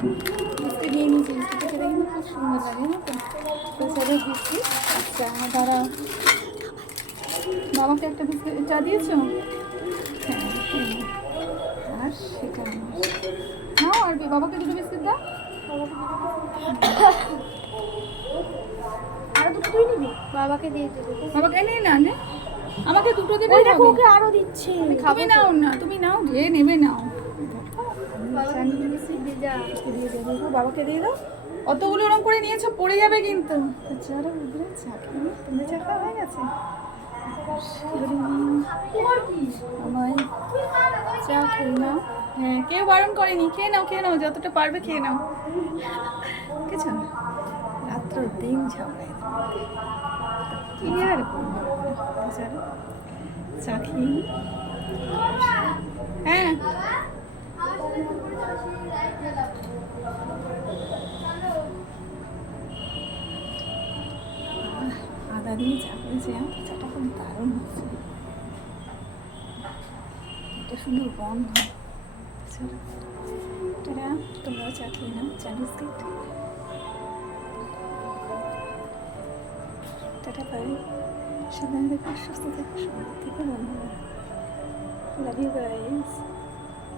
Biscuit নিয়ে নিয়েছি, বিস্কিটটা খেতে কিন্তু খুব সুন্দর লাগে, না তো? তো চলো বিস্কিট। আচ্ছা দাঁড়াও, বাবাকে একটা বিস্কিট চা দিয়েছো? হ্যাঁ এই নাও। আর সেটা আমার নাও, আর বাবাকে দুটো বিস্কিট দাও। আরো দুটো তুই নিবি, বাবাকে দিয়ে দেবো। বাবাকে নেই না নে, আমাকে দুটো দিলে ওই দেখো ওকে আরো দিচ্ছে। আমি খাবো নাও না, তুমি নাও, যে নেবে নাও। বাবাকে দুটো বিস্কিট দিয়ে যা। দিয়ে দেবো, বাবাকে দিয়ে দাও। অতগুলো ওরকম করে নিয়েছো, পড়ে যাবে কিন্তু। চলো বুঝলে চা খেয়ে নিই। তুমি চা খাওয়া হয়ে গেছে? গুড ইভিনিং আমায়, চা খেয়ে নাও। হ্যাঁ কেউ বারণ করেনি, খেয়ে নাও খেয়ে নাও, যতটা পারবে খেয়ে নাও। বুঝেছ, রাত্র দিন ঝগড়া এদের মধ্যে। কি আর করবো বলো? চলো চা খেয়ে নিই। হ্যাঁ আদা দিয়ে চা করেছে, চাটা খুব দারুণ হয়েছে, একটা সুন্দর গন্ধ। চলো টাটা, তোমরাও চা খেয়ে নাও, চা বিস্কিট। টাটা বাই, সাবধানে থেকো, সুস্থ থেকো, সুন্দর থেকো বন্ধুরা। Love you guys.